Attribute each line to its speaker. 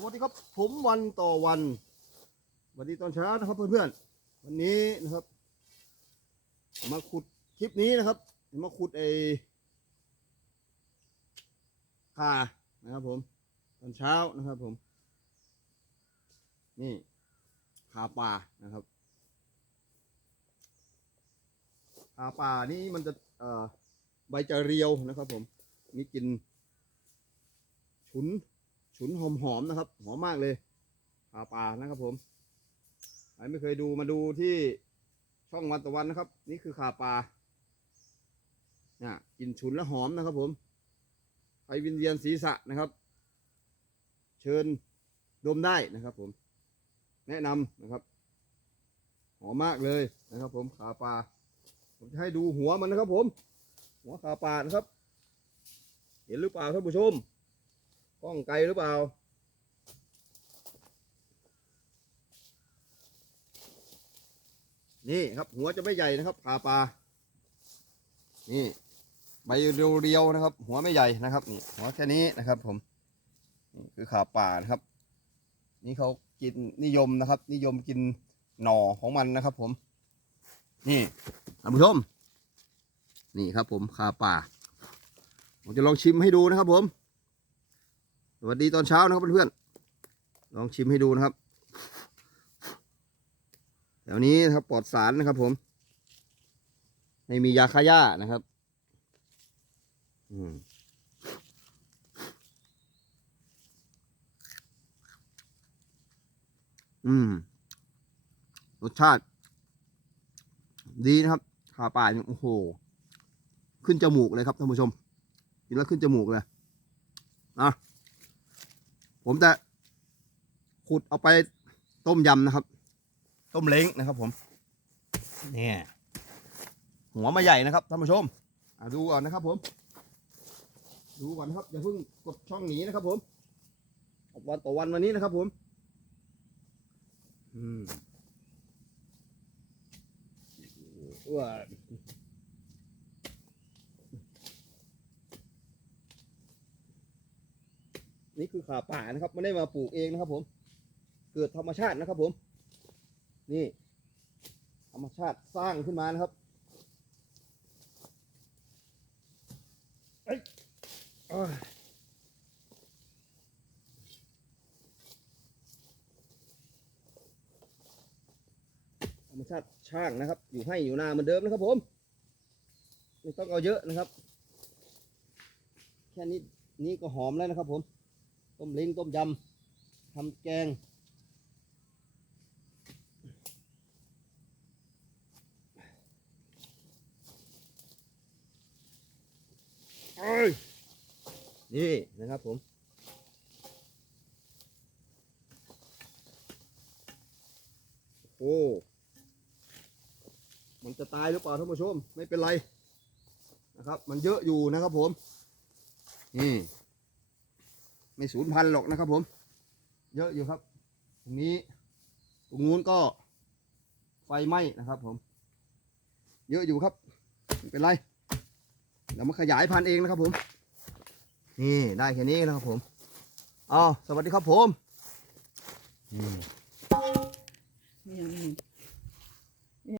Speaker 1: สวัสดีครับผมวันต่อวันสวัสดีตอนเช้านะครับเพื่อนๆวันนี้นะครับ มาขุดคลิปนี้นะครับ มาขุดไอ้คานะครับผม ตอนเช้านะครับผม นี่คาป่านะครับคาป่านี่มันจะเอ่อใบจะเรียวนะครับผมมีกลิ่นฉุน ฉุนหอมหอมๆนะครับ หอมมากเลยป่าป่านะครับผมใครไม่เคยดูมาดูที่ช่องวันตะวันนะครับ นี่คือขาป่าเนี่ยกลิ่นฉุนและหอมนะครับ ผมใครวินเวียนศีรษะนะครับ เชิญดมได้นะครับ ผม แนะนำนะครับ หอมมากเลยนะครับ ผมขาป่าผมจะให้ดูหัวมันนะครับ ผม หัวขาป่านะครับ เห็นหรือเปล่าท่านผู้ชม กล้องไกลหรือเปล่า นี่ครับหัวจะไม่ใหญ่นะครับขาปลา นี่ใบเรียวๆนะครับ หัวไม่ใหญ่นะครับนี่หัวแค่นี้นะครับผมนี่คือขาป่านะครับ นี่เขากินนิยมนะครับ นิยมกินหน่อของมันนะครับ ผม นี่ท่านผู้ชม นี่ครับผมขาป่า ผมจะลองชิมให้ดูนะครับผม สวัสดีตอนเช้านะครับเพื่อนๆ ลองชิมให้ดูนะครับ แถวนี้นะครับปลอดสารนะครับ ผม ไม่มียาฆ่าหญ้านะครับ อืมอืม รสชาติ ดีนะครับขาป่าเนี่ยโอ้โห ขึ้นจมูกเลยครับท่านผู้ชมกินแล้วขึ้นจมูกเลย อะ ผมจะขุดเอาไปต้มยำนะครับ ต้มเล้งนะครับ ผมเนี่ยหัวมาใหญ่นะครับท่านผู้ชมอะดูก่อนนะครับ ผม ดูก่อนนะครับอย่าเพิ่งกดช่องหนีนะครับ ผมออกวันต่อวันวันนี้นะครับ ผม อืมว้า นี่คือขาป่านะครับไม่ได้มาปลูกเองนะครับ ผม เกิดธรรมชาตินะครับ ผม นี่ ธรรมชาติสร้างขึ้นมานะครับเอ้ยอ้ายธรรมชาติช่างนะครับ อยู่ให้อยู่นาเหมือนเดิมนะครับ ผมไม่ต้องเอาเยอะนะครับ แค่นี้นี้ก็หอมแล้วนะครับผม ต้มเล้งต้มยำทำแกงเอ้ยนี่นะครับผมโอ้มันจะตายหรือเปล่าท่านผู้ชม ไม่เป็นไรนะครับ มันเยอะอยู่นะครับผม นี่ ไม่สูญพันหรอกนะครับผม เยอะอยู่ครับ ตรงนี้ ตรงนู้นก็ไฟไหม้นะครับผม เยอะอยู่ครับไม่เป็นไรเดี๋ยวมาขยายพันธุ์เองนะครับผม นี่ได้แค่นี้นะครับผมเอาสวัสดีครับผม
Speaker 2: นี่ยังมี